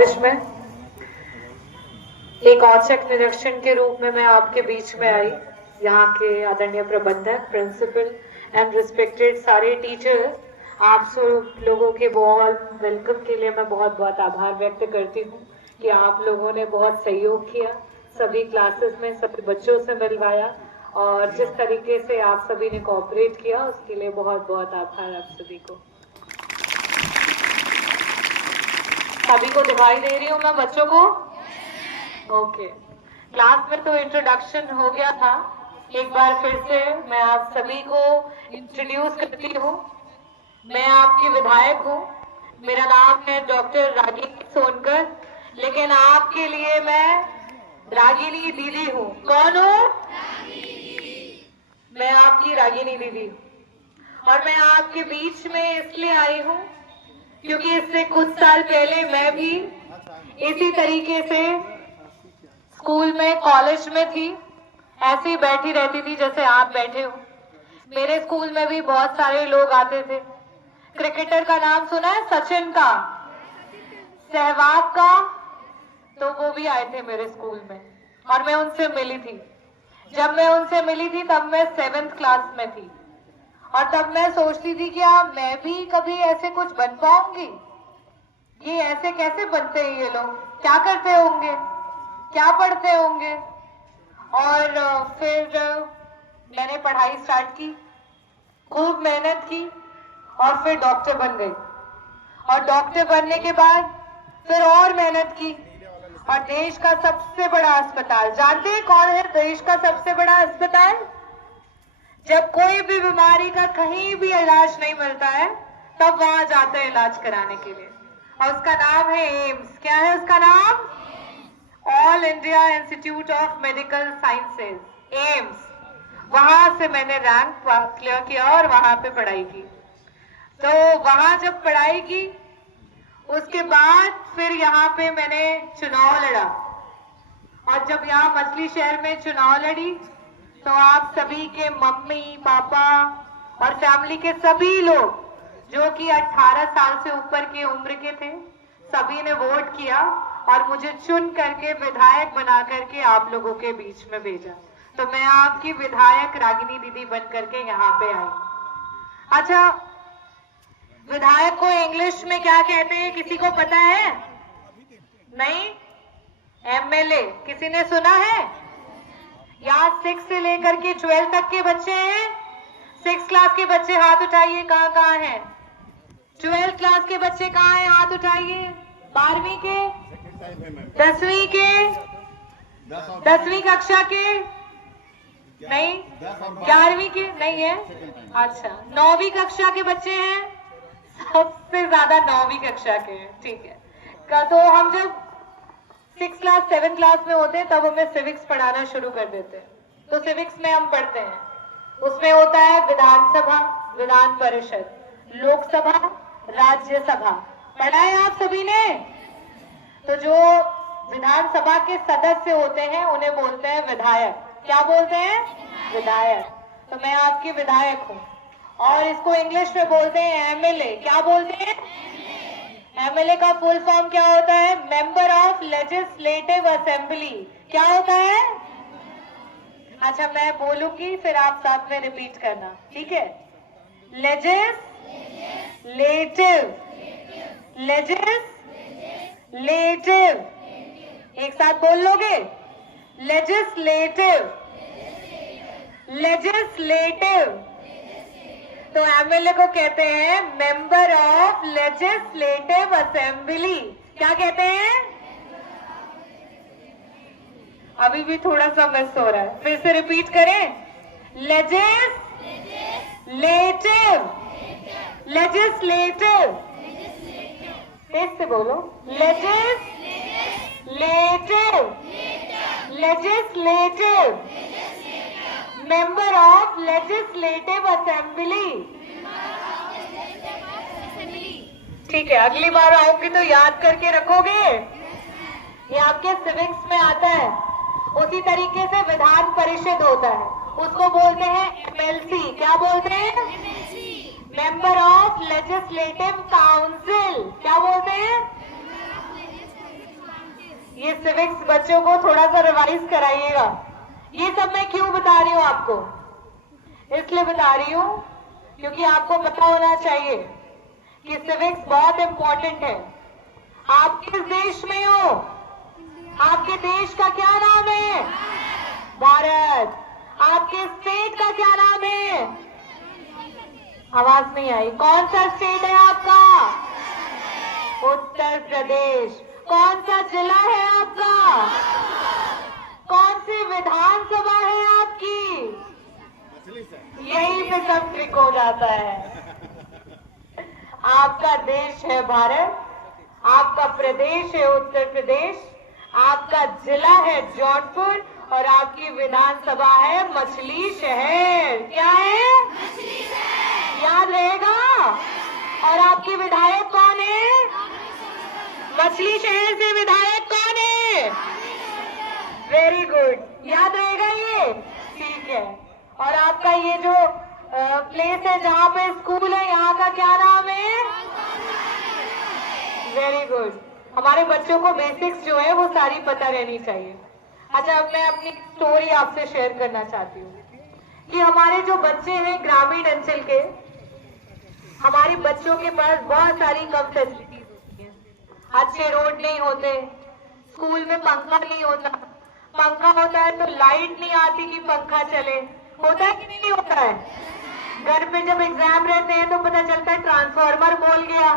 बारिश में एक औचक निरीक्षण के रूप में मैं आपके बीच में आई। यहाँ के आदरणीय प्रबंधक, प्रिंसिपल एंड रिस्पेक्टेड सारे टीचर्स, आप सब लोगों के बहुत वेलकम के लिए मैं बहुत बहुत आभार व्यक्त करती हूँ कि आप लोगों ने बहुत सहयोग किया, सभी क्लासेस में सभी बच्चों से मिलवाया और जिस तरीके से आप सभी ने कोऑपरेट किया उसके लिए बहुत बहुत आभार आप सभी को। सभी को दिखाई दे रही हूँ मैं बच्चों को? ओके। क्लास में तो इंट्रोडक्शन हो गया था, एक बार फिर से मैं आप सभी को इंट्रोड्यूस करती हूँ। मैं आपकी विधायक हूँ, मेरा नाम है डॉक्टर रागिनी सोनकर, लेकिन आपके लिए मैं रागिनी दीदी हूँ। कौन हूँ? मैं आपकी रागिनी दीदी हूँ और मैं आपके बीच में इसलिए आई हूँ क्योंकि इससे कुछ साल पहले मैं भी इसी तरीके से स्कूल में, कॉलेज में थी, ऐसे ही बैठी रहती थी जैसे आप बैठे हो। मेरे स्कूल में भी बहुत सारे लोग आते थे। क्रिकेटर का नाम सुना है? सचिन का, सहवाग का, तो वो भी आए थे मेरे स्कूल में और मैं उनसे मिली थी। जब मैं उनसे मिली थी तब मैं 7th क्लास में थी और तब मैं सोचती थी कि मैं भी कभी ऐसे कुछ बन पाऊंगी। ये ऐसे कैसे बनते हैं ये लोग, क्या करते होंगे, क्या पढ़ते होंगे। और फिर मैंने पढ़ाई स्टार्ट की, खूब मेहनत की और फिर डॉक्टर बन गई और डॉक्टर बनने के बाद फिर और मेहनत की और देश का सबसे बड़ा अस्पताल, जानते हैं कौन है देश का सबसे बड़ा अस्पताल? जब कोई भी बीमारी का कहीं भी इलाज नहीं मिलता है तब वहां जाते हैं इलाज कराने के लिए और उसका नाम है एम्स। क्या है उसका नाम? All India institute of medical sciences, AIIMS. वहां से मैंने रैंक क्लियर किया और वहां पे पढ़ाई की। तो वहां जब पढ़ाई की उसके बाद फिर यहाँ पे मैंने चुनाव लड़ा और जब यहाँ मछली शहर में चुनाव लड़ी तो आप सभी के मम्मी पापा और फैमिली के सभी लोग जो कि 18 साल से ऊपर की उम्र के थे, सभी ने वोट किया और मुझे चुन करके विधायक बना करके आप लोगों के बीच में भेजा। तो मैं आपकी विधायक रागिनी दीदी बन करके यहाँ पे आई। अच्छा, विधायक को इंग्लिश में क्या कहते हैं किसी को पता है? नहीं? एमएलए किसी ने सुना है? यहाँ 6 से लेकर के 12 तक के बच्चे हैं। 6 क्लास के बच्चे हाथ उठाइए, कहाँ कहाँ हैं? 12 क्लास के बच्चे कहाँ हैं? हाथ उठाइए। 12वीं के, 10वीं के, 10वीं कक्षा के नहीं, 11वीं के नहीं है। अच्छा, 9वीं कक्षा के बच्चे हैं, सबसे ज्यादा 9वीं कक्षा के हैं, ठीक है। तो हम जब 6 क्लास 7 क्लास में होते हैं तब हमें सिविक्स पढ़ाना शुरू कर देते हैं। तो सिविक्स में हम पढ़ते हैं, उसमें होता है विधानसभा, विधान परिषद, लोकसभा, राज्यसभा। पढ़ा है आप सभी ने? तो जो विधानसभा के सदस्य होते हैं उन्हें बोलते हैं विधायक। क्या बोलते हैं? विधायक। तो मैं आपकी विधायक हूँ और इसको इंग्लिश में बोलते हैं एमएलए। क्या बोलते हैं? एमएलए का फुल फॉर्म क्या होता है? Member of legislative assembly. क्या होता है? अच्छा, मैं बोलूंगी फिर आप साथ में रिपीट करना, ठीक है? लेजिस्लेटिव, लेजिस्लेटिव, एक साथ बोल लोगे? Legislative, legislative. तो एमएलए को कहते हैं मेंबर ऑफ लेजिस्लेटिव असेंबली। क्या कहते हैं? अभी भी थोड़ा सा मिस हो रहा है, फिर से रिपीट करें। लेजिस्लेटिव, लेजिस्लेटिव, तेज से बोलो। Legislative, legislative, member of legislative assembly. ठीक है, अगली बार आओगे तो याद करके रखोगे। ये आपके सिविक्स में आता है। उसी तरीके से विधान परिषद होता है, उसको बोलते हैं एमएलसी। क्या बोलते हैं? Member of legislative council. क्या बोलते हैं? ये सिविक्स बच्चों को थोड़ा सा रिवाइज कराइएगा। ये सब मैं क्यों बता रही हूँ आपको? इसलिए बता रही हूँ क्योंकि आपको पता होना चाहिए कि सिविक्स बहुत इंपॉर्टेंट है। आप किस देश में हो? आपके देश का क्या नाम है? भारत। आपके स्टेट का क्या नाम है? आवाज नहीं आई। कौन सा स्टेट है आपका? उत्तर प्रदेश। कौन सा जिला है आपका? कौन सी विधानसभा है आपकी? यही पे सब ट्रिक हो जाता है। आपका देश है भारत, आपका प्रदेश है उत्तर प्रदेश, आपका जिला है जौनपुर और आपकी विधानसभा है मछली शहर। क्या है? मछली शहर। याद रहेगा। और आपकी विधायक कौन है? मछली शहर से विधायक कौन है? वेरी गुड, याद रहेगा ये। ठीक है। और आपका ये जो प्लेस है जहाँ पे स्कूल है, यहाँ का क्या नाम है? Very good. हमारे बच्चों को बेसिक्स जो है वो सारी पता रहनी चाहिए। अच्छा, अब मैं अपनी स्टोरी आपसे शेयर करना चाहती हूँ कि हमारे जो बच्चे हैं ग्रामीण अंचल के, हमारे बच्चों के पास बहुत सारी कम फैसिलिटीज होती हैं। अच्छे रोड नहीं होते, स्कूल में पंखा नहीं होता, पंखा होता है तो लाइट नहीं आती कि पंखा चले। होता है कि नहीं होता है? घर पे जब एग्जाम रहते हैं तो पता चलता है ट्रांसफार्मर बोल गया,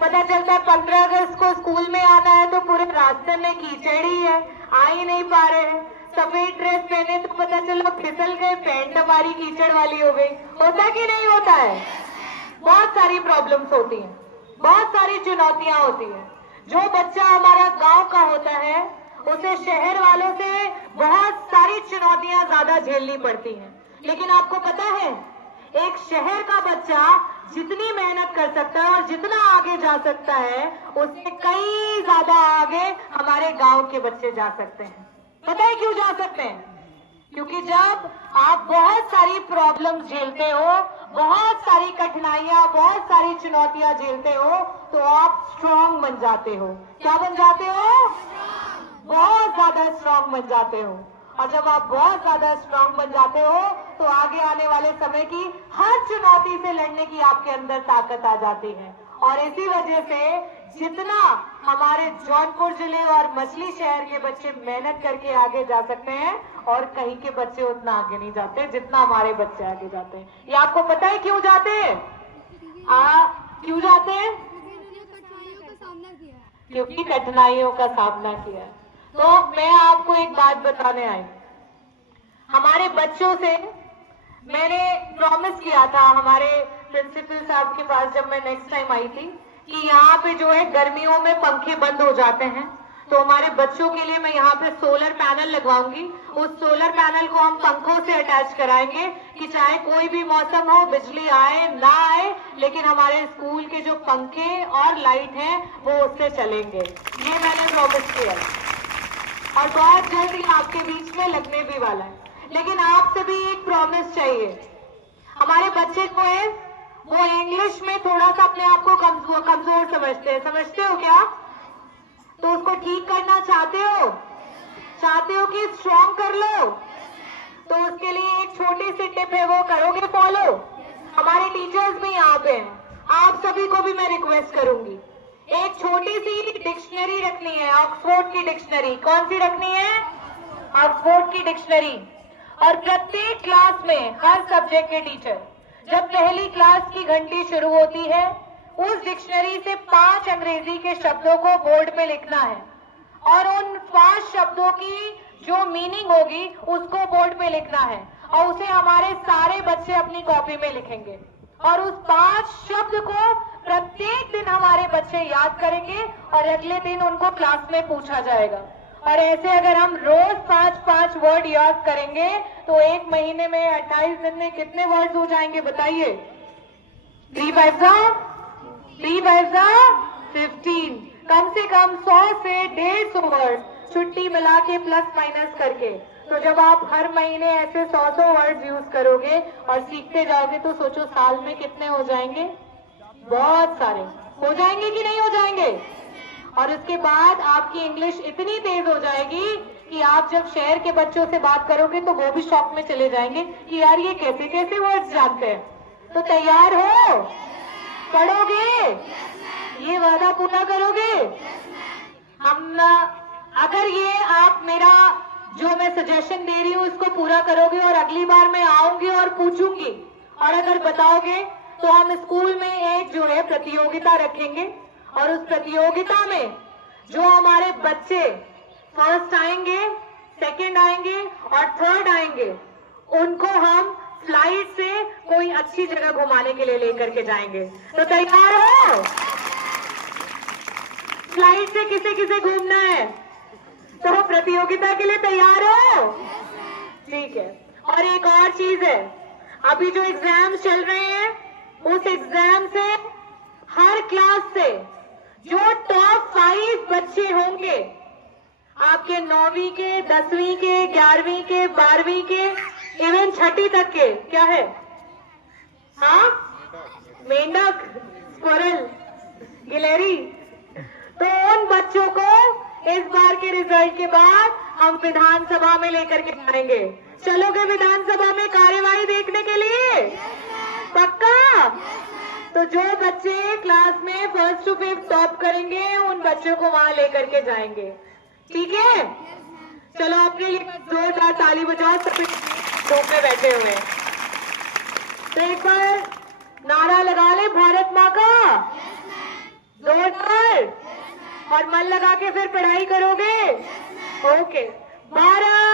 पता चलता है 15 अगस्त को स्कूल में आना है तो पूरे रास्ते में कीचड़ ही है, आ ही नहीं पा रहे हैं। सफेद ड्रेस पहने तो पता चला फिसल गए, पैंट हमारी कीचड़ वाली हो गई। होता कि नहीं होता है? बहुत सारी प्रॉब्लम्स होती हैं, बहुत सारी चुनौतियां होती हैं। जो बच्चा हमारा गांव का होता है उसे शहर वालों से बहुत सारी चुनौतियां ज्यादा झेलनी पड़ती हैं। लेकिन आपको पता है, एक शहर का बच्चा जितनी मेहनत कर सकता है और जितना आगे जा सकता है, उससे कई ज्यादा आगे हमारे गांव के बच्चे जा सकते हैं। पता है क्यों जा सकते हैं? क्योंकि जब आप बहुत सारी प्रॉब्लम झेलते हो, बहुत सारी कठिनाइयां, बहुत सारी चुनौतियां झेलते हो, तो आप स्ट्रांग बन जाते हो। क्या बन जाते हो? बहुत ज्यादा स्ट्रांग बन जाते हो। और जब आप बहुत ज्यादा स्ट्रांग बन जाते हो तो आगे आने वाले समय की हर चुनौती से लड़ने की आपके अंदर ताकत आ जाती है। और इसी वजह से जितना हमारे जौनपुर जिले और मछली शहर के बच्चे मेहनत करके आगे जा सकते हैं, और कहीं के बच्चे उतना आगे नहीं जाते जितना हमारे बच्चे आगे जाते हैं। ये आपको पता है क्यों जाते हैं? क्यों जाते हैं? क्योंकि कठिनाइयों का सामना किया। तो मैं आपको एक बात बताने आई। हमारे बच्चों से मैंने प्रॉमिस किया था हमारे प्रिंसिपल साहब के पास जब मैं नेक्स्ट टाइम आई थी कि यहाँ पे जो है गर्मियों में पंखे बंद हो जाते हैं, तो हमारे बच्चों के लिए मैं यहाँ पे सोलर पैनल लगवाऊंगी। उस सोलर पैनल को हम पंखों से अटैच कराएंगे कि चाहे कोई भी मौसम हो, बिजली आए ना आए, लेकिन हमारे स्कूल के जो पंखे और लाइट हैं वो उससे चलेंगे। ये मैंने प्रॉमिस किया और बहुत जल्द ही आपके बीच में लगने भी वाला है। लेकिन आपसे भी एक प्रॉमिस चाहिए। हमारे बच्चे जो है वो इंग्लिश में थोड़ा सा अपने आप को कमजोर समझते हैं। समझते हो क्या? तो उसको ठीक करना चाहते हो? चाहते हो कि स्ट्रॉन्ग कर लो? तो उसके लिए एक छोटी सी टिप है, वो करोगे फॉलो? हमारे टीचर्स भी यहाँ पे हैं, आप सभी को भी मैं रिक्वेस्ट करूंगी, एक छोटी सी डिक्शनरी रखनी है, ऑक्सफोर्ड की डिक्शनरी। कौन सी रखनी है? ऑक्सफोर्ड की डिक्शनरी। और प्रत्येक क्लास में हर सब्जेक्ट के टीचर जब पहली क्लास की घंटी शुरू होती है, उस डिक्शनरी से 5 अंग्रेजी के शब्दों को बोर्ड पे लिखना है और उन 5 शब्दों की जो मीनिंग होगी उसको बोर्ड पे लिखना है और उसे हमारे सारे बच्चे अपनी कॉपी में लिखेंगे और उस 5 शब्द को प्रत्येक दिन हमारे बच्चे याद करेंगे और अगले दिन उनको क्लास में पूछा जाएगा। और ऐसे अगर हम रोज 5-5 वर्ड याद करेंगे तो एक महीने में 28 दिन में कितने वर्ड्स हो जाएंगे बताइए? 3 5 15, कम से कम 100 से 150 वर्ड छुट्टी मिला के प्लस माइनस करके। तो जब आप हर महीने ऐसे 100 वर्ड्स यूज करोगे और सीखते जाओगे तो सोचो साल में कितने हो जाएंगे? बहुत सारे हो जाएंगे कि नहीं हो जाएंगे? और उसके बाद आपकी इंग्लिश इतनी तेज हो जाएगी कि आप जब शहर के बच्चों से बात करोगे तो वो भी शॉक में चले जाएंगे कि यार ये कैसे कैसे वर्ड्स जानते हैं। तो तैयार हो? पढ़ोगे? ये वादा पूरा करोगे? हम अगर ये आप मेरा जो मैं सजेशन दे रही हूँ इसको पूरा करोगे और अगली बार मैं आऊंगी और पूछूंगी और अगर बताओगे तो हम स्कूल में एक जो है प्रतियोगिता रखेंगे और उस प्रतियोगिता में जो हमारे बच्चे फर्स्ट आएंगे, सेकंड आएंगे और थर्ड आएंगे उनको हम फ्लाइट से कोई अच्छी जगह घुमाने के लिए लेकर के जाएंगे। तो तैयार हो? फ्लाइट से किसे किसे घूमना है? तो प्रतियोगिता के लिए तैयार हो? ठीक है। और एक और चीज है, अभी जो एग्जाम चल रहे हैं उस एग्जाम से हर क्लास से जो टॉप 5 बच्चे होंगे आपके 9वीं के, 10वीं के, 11वीं के, 12वीं के, इवन 6ठी तक के, क्या है? हाँ, मेंढक, स्क्विरल, गिलहरी, तो उन बच्चों को इस बार के रिजल्ट के बाद हम विधानसभा में लेकर के जाएंगे। चलोगे विधानसभा में कार्यवाही देखने के लिए? पक्का? तो जो बच्चे क्लास में 1st to 5th टॉप करेंगे उन बच्चों को वहां लेकर के जाएंगे। ठीक है? चलो अपने लिए जोरदार ताली बजाओ, सभी धूप में बैठे हुए। तो एक बार नारा लगा ले भारत माँ का, जोरदार, और मन लगा के फिर पढ़ाई करोगे। ओके, भारत